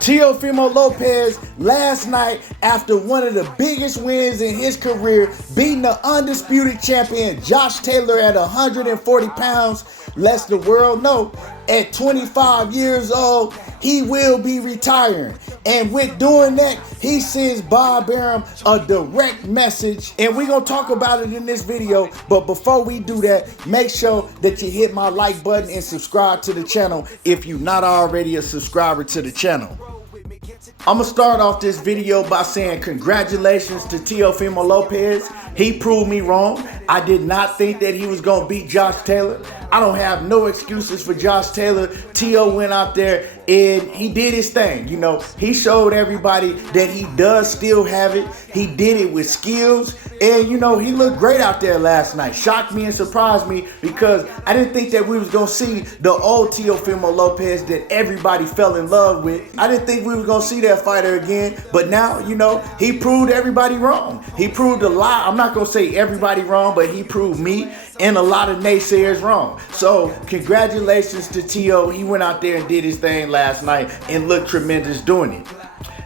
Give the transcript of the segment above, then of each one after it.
Teofimo Lopez last night, after one of the biggest wins in his career, beating the undisputed champion Josh Taylor at 140 pounds, lets the world know at 25 years old, he will be retiring. And with doing that, he sends Bob Arum a direct message. And we're going to talk about it in this video. But before we do that, make sure that you hit my like button and subscribe to the channel if you're not already a subscriber to the channel. I'm going to start off this video by saying congratulations to Teofimo Lopez. He proved me wrong. I did not think that he was going to beat Josh Taylor. I don't have no excuses for Josh Taylor. Teo went out there and he did his thing. You know, he showed everybody that he does still have it. He did it with skills. And, you know, he looked great out there last night. Shocked me and surprised me because I didn't think that we was going to see the old Teofimo Lopez that everybody fell in love with. I didn't think we was going to see that fighter again. But now, you know, he proved everybody wrong. He proved a lot. I'm not going to say everybody wrong, but he proved me and a lot of naysayers wrong. So congratulations to Teo. He went out there and did his thing last night and looked tremendous doing it.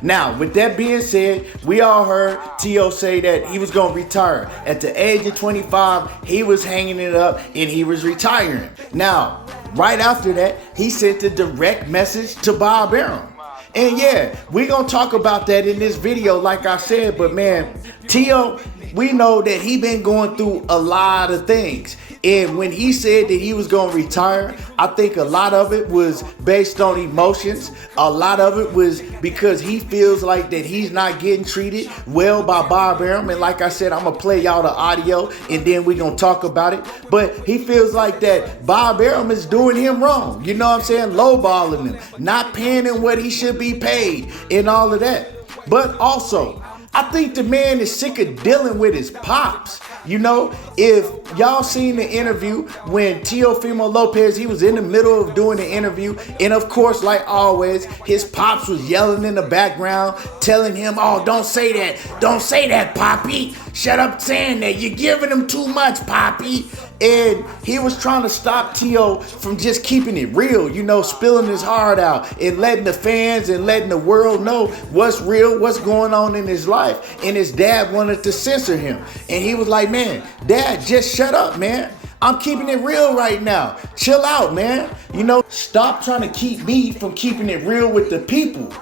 Now, with that being said, we all heard Teo say that he was going to retire. At the age of 25, he was hanging it up and he was retiring. Now, right after that, he sent a direct message to Bob Arum. And yeah, we're going to talk about that in this video, like I said. But man, Teo, we know that he been going through a lot of things. And when he said that he was going to retire, I think a lot of it was based on emotions. A lot of it was because he feels like that he's not getting treated well by Bob Arum. And like I said, I'm going to play y'all the audio and then we're going to talk about it. But he feels like that Bob Arum is doing him wrong. You know what I'm saying? Lowballing him, not paying him what he should be paid and all of that. But also, I think the man is sick of dealing with his pops. You know, if y'all seen the interview when Teofimo Lopez, he was in the middle of doing the interview. And of course, like always, his pops was yelling in the background, telling him, oh, don't say that. Don't say that, Poppy. Shut up saying that. You're giving him too much, Poppy. And he was trying to stop Teo from just keeping it real, you know, spilling his heart out and letting the fans and letting the world know what's real, what's going on in his life. And his dad wanted to censor him. And he was like, man, Dad, just shut up, man. I'm keeping it real right now. Chill out, man. You know, stop trying to keep me from keeping it real with the people.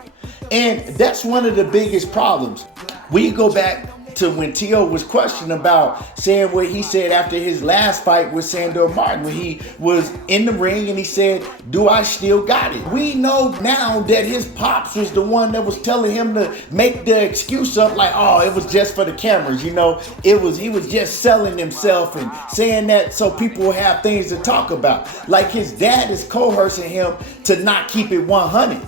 And that's one of the biggest problems. We go back to when Teo was questioned about saying what he said after his last fight with Sandor Martin, when he was in the ring and he said, do I still got it? We know now that his pops was the one that was telling him to make the excuse up like, oh, it was just for the cameras, you know, he was just selling himself and saying that so people will have things to talk about. Like his dad is coercing him to not keep it 100.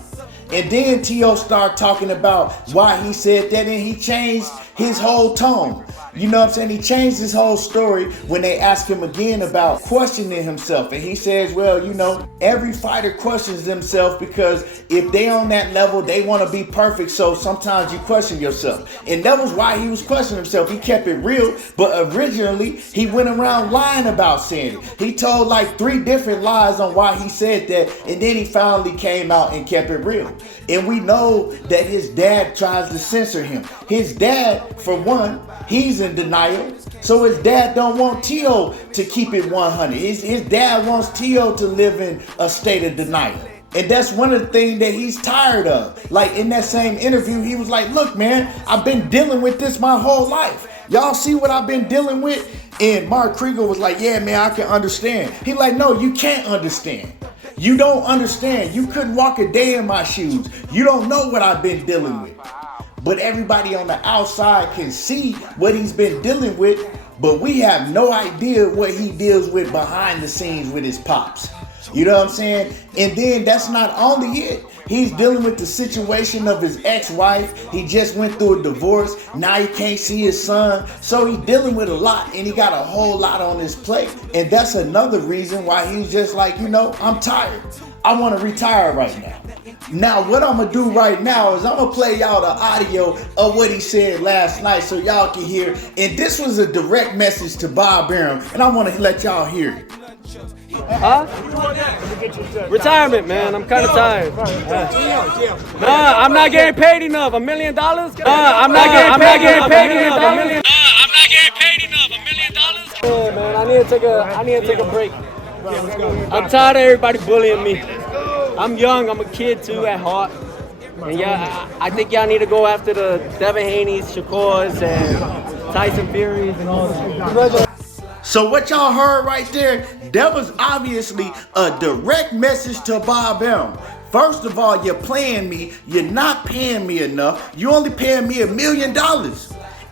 And then Teo started talking about why he said that, and he changed his whole tone. You know what I'm saying? He changed his whole story when they asked him again about questioning himself. And he says, well, you know, every fighter questions themselves because if they on that level, they want to be perfect. So sometimes you question yourself. And that was why he was questioning himself. He kept it real. But originally, he went around lying about saying it. He told like 3 different lies on why he said that. And then he finally came out and kept it real. And we know that his dad tries to censor him. His dad, for one, he's in denial. So his dad don't want Teo to keep it 100. His dad wants Teo to live in a state of denial. And that's one of the things that he's tired of. Like in that same interview, he was like, look, man, I've been dealing with this my whole life. Y'all see what I've been dealing with? And Mark Krieger was like, yeah, man, I can understand. He like, no, you can't understand. You don't understand. You couldn't walk a day in my shoes. You don't know what I've been dealing with. But everybody on the outside can see what he's been dealing with, but we have no idea what he deals with behind the scenes with his pops. You know what I'm saying? And then that's not only it. He's dealing with the situation of his ex-wife. He just went through a divorce. Now he can't see his son. So he's dealing with a lot, and he got a whole lot on his plate. And that's another reason why he's just like, you know, I'm tired. I want to retire right now. Now, what I'm going to do right now is I'm going to play y'all the audio of what he said last night so y'all can hear. And this was a direct message to Bob Arum, and I want to let y'all hear it. Huh? Retirement, man. I'm kind of tired. Nah, I'm not getting paid enough. $1 million? I'm not getting paid enough. $1 million. I'm not getting paid enough. $1 million? Yeah, man. I need to take a break. I'm tired of everybody bullying me. I'm young. I'm a kid too at heart. And yeah, I think y'all need to go after the Devin Haney's, Shakurs, and Tyson Furies and all that. So what y'all heard right there, that was obviously a direct message to Bob Arum. First of all, you're playing me. You're not paying me enough. You only paying me $1 million.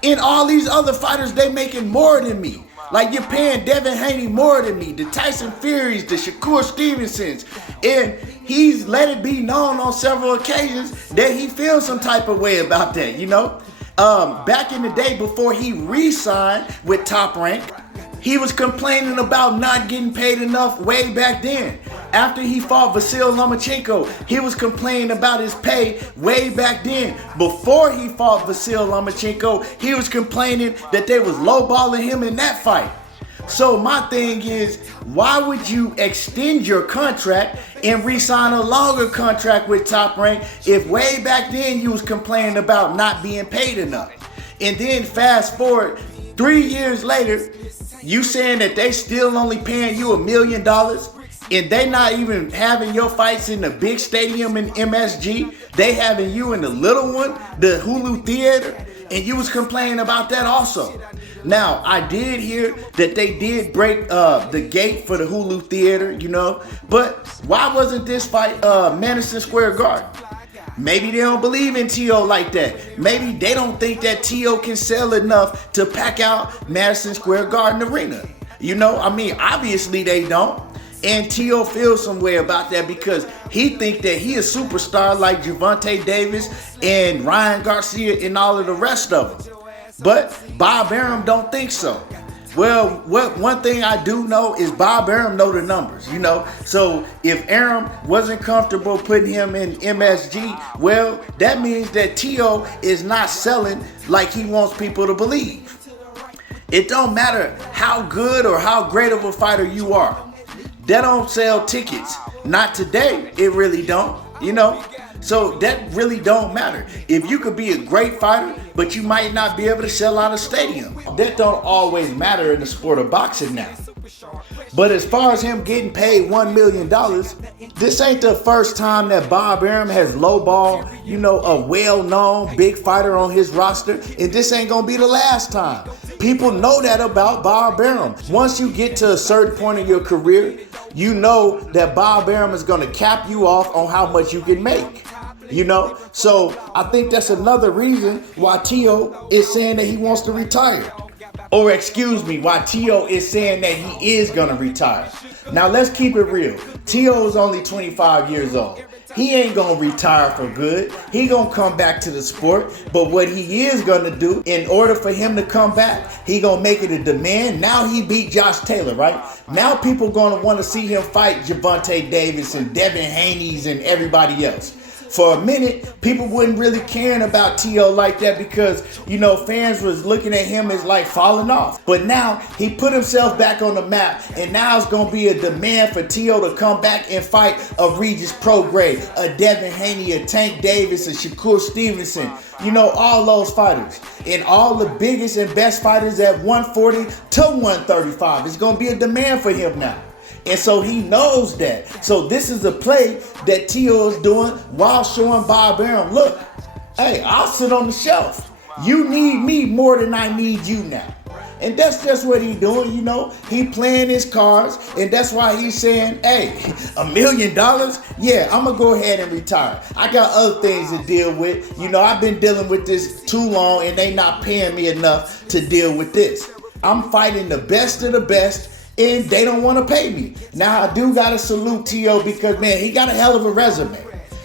And all these other fighters, they making more than me. Like you're paying Devin Haney more than me, the Tyson Furies, the Shakur Stevensons. And he's let it be known on several occasions that he feels some type of way about that, you know? Back in the day before he re-signed with Top Rank, he was complaining about not getting paid enough way back then. After he fought Vasyl Lomachenko, he was complaining about his pay way back then. Before he fought Vasyl Lomachenko, he was complaining that they was lowballing him in that fight. So my thing is, why would you extend your contract and re-sign a longer contract with Top Rank if way back then you was complaining about not being paid enough? And then fast forward 3 years later, you saying that they still only paying you $1 million and they not even having your fights in the big stadium in MSG. They having you in the little one, the Hulu Theater, and you was complaining about that also. Now, I did hear that they did break the gate for the Hulu Theater, you know, but why wasn't this fight Madison Square Garden? Maybe they don't believe in T.O. like that. Maybe they don't think that T.O. can sell enough to pack out Madison Square Garden Arena. You know, I mean, obviously they don't. And T.O. feels some way about that because he think that he a superstar like Gervonta Davis and Ryan Garcia and all of the rest of them. But Bob Arum don't think so. Well, one thing I do know is Bob Arum know the numbers, you know. So if Arum wasn't comfortable putting him in MSG, well, that means that T.O. is not selling like he wants people to believe. It don't matter how good or how great of a fighter you are. They don't sell tickets. Not today, it really don't, you know. So that really don't matter. If you could be a great fighter, but you might not be able to sell out a stadium. That don't always matter in the sport of boxing now. But as far as him getting paid $1 million, this ain't the first time that Bob Arum has lowballed, you know, a well-known big fighter on his roster. And this ain't gonna be the last time. People know that about Bob Arum. Once you get to a certain point in your career, you know that Bob Arum is gonna cap you off on how much you can make. You know, so I think that's another reason why T.O. is saying that he wants to retire. Or excuse me, why T.O. is saying that he is gonna retire. Now let's keep it real. T.O. is only 25 years old. He ain't gonna retire for good. He gonna come back to the sport. But what he is gonna do, in order for him to come back, he gonna make it a demand. Now he beat Josh Taylor, right? Now people gonna want to see him fight Gervonta Davis and Devin Haney's and everybody else. For a minute, people wasn't really caring about T.O. like that because, you know, fans was looking at him as like falling off. But now he put himself back on the map, and now it's going to be a demand for T.O. to come back and fight a Regis Prograis, a Devin Haney, a Tank Davis, a Shakur Stevenson, you know, all those fighters. And all the biggest and best fighters at 140 to 135. It's going to be a demand for him now. And so he knows that. So this is a play that T.O. is doing while showing Bob Arum, look, hey, I'll sit on the shelf. You need me more than I need you now. And that's just what he's doing, you know. He playing his cards, and that's why he's saying, hey, $1 million? Yeah, I'm going to go ahead and retire. I got other things to deal with. You know, I've been dealing with this too long, and they not paying me enough to deal with this. I'm fighting the best of the best, and they don't want to pay me. Now, I do got to salute T.O. because, man, he got a hell of a resume.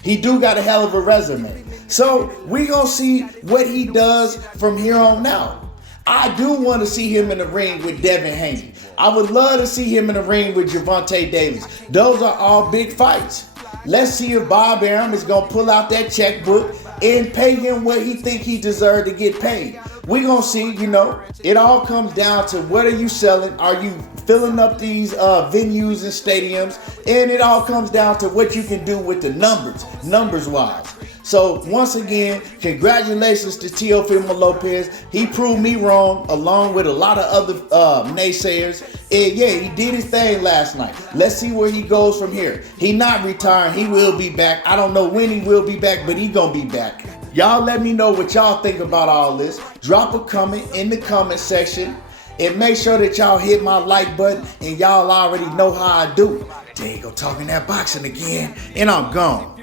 He do got a hell of a resume. So we going to see what he does from here on out. I do want to see him in the ring with Devin Haney. I would love to see him in the ring with Gervonta Davis. Those are all big fights. Let's see if Bob Arum is going to pull out that checkbook and pay him what he think he deserved to get paid. We're going to see, you know, it all comes down to what are you selling? Are you filling up these venues and stadiums, and it all comes down to what you can do with the numbers wise. So once again, congratulations to Teofimo Lopez. He proved me wrong along with a lot of other naysayers. And yeah, he did his thing last night. Let's see where he goes from here. He not retiring. He will be back. I don't know when he will be back, but he gonna be back. Y'all let me know what y'all think about all this. Drop a comment in the comment section. And make sure that y'all hit my like button. And y'all already know how I do. There you go, talking that boxing again. And I'm gone.